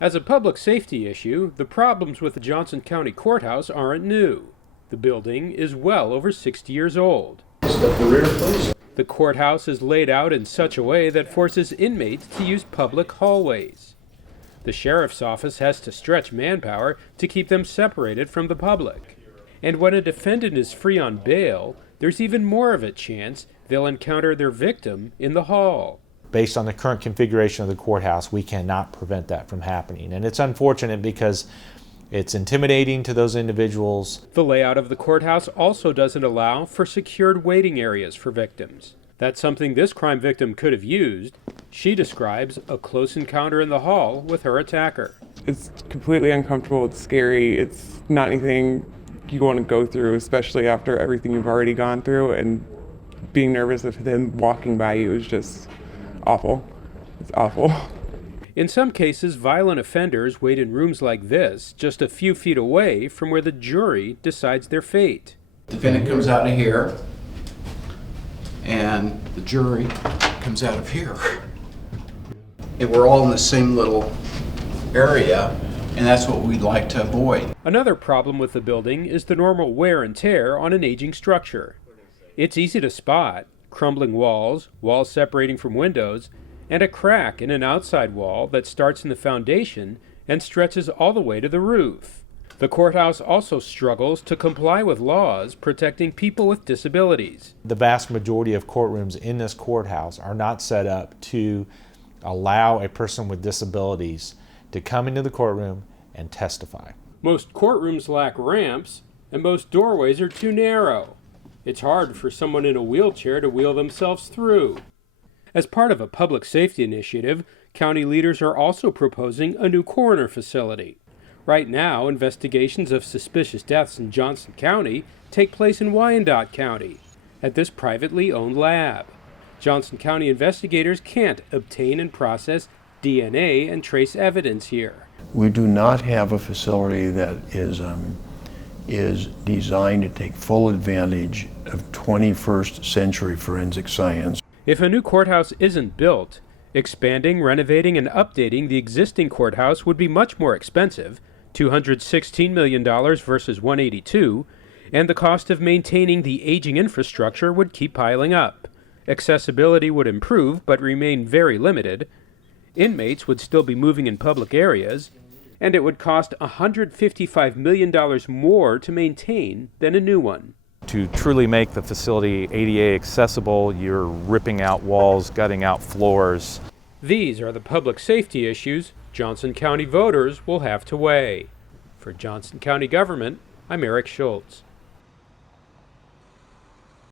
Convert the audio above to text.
As a public safety issue, the problems with the Johnson County Courthouse aren't new. The building is well over 60 years old. Step the rear, please. The courthouse is laid out in such a way that forces inmates to use public hallways. The sheriff's office has to stretch manpower to keep them separated from the public. And when a defendant is free on bail, there's even more of a chance they'll encounter their victim in the hall. Based on the current configuration of the courthouse, we cannot prevent that from happening. And it's unfortunate because it's intimidating to those individuals. The layout of the courthouse also doesn't allow for secured waiting areas for victims. That's something this crime victim could have used. She describes a close encounter in the hall with her attacker. It's completely uncomfortable, it's scary, it's not anything you want to go through, especially after everything you've already gone through, and being nervous of them walking by you is just awful. It's awful. In some cases, violent offenders wait in rooms like this, just a few feet away from where the jury decides their fate. The defendant comes out of here, and the jury comes out of here. And we're all in the same little area, and that's what we'd like to avoid. Another problem with the building is the normal wear and tear on an aging structure. It's easy to spot: crumbling walls, walls separating from windows, and a crack in an outside wall that starts in the foundation and stretches all the way to the roof. The courthouse also struggles to comply with laws protecting people with disabilities. The vast majority of courtrooms in this courthouse are not set up to allow a person with disabilities to come into the courtroom and testify. Most courtrooms lack ramps, and most doorways are too narrow. It's hard for someone in a wheelchair to wheel themselves through. As part of a public safety initiative, county leaders are also proposing a new coroner facility. Right now, investigations of suspicious deaths in Johnson County take place in Wyandotte County, at this privately owned lab. Johnson County investigators can't obtain and process DNA and trace evidence here. We do not have a facility that is designed to take full advantage of 21st century forensic science. If a new courthouse isn't built, expanding, renovating, and updating the existing courthouse would be much more expensive, $216 million versus $182, and the cost of maintaining the aging infrastructure would keep piling up. Accessibility would improve but remain very limited. Inmates would still be moving in public areas, and it would cost $155 million more to maintain than a new one. To truly make the facility ADA accessible, you're ripping out walls, gutting out floors. These are the public safety issues Johnson County voters will have to weigh. For Johnson County government, I'm Eric Schultz.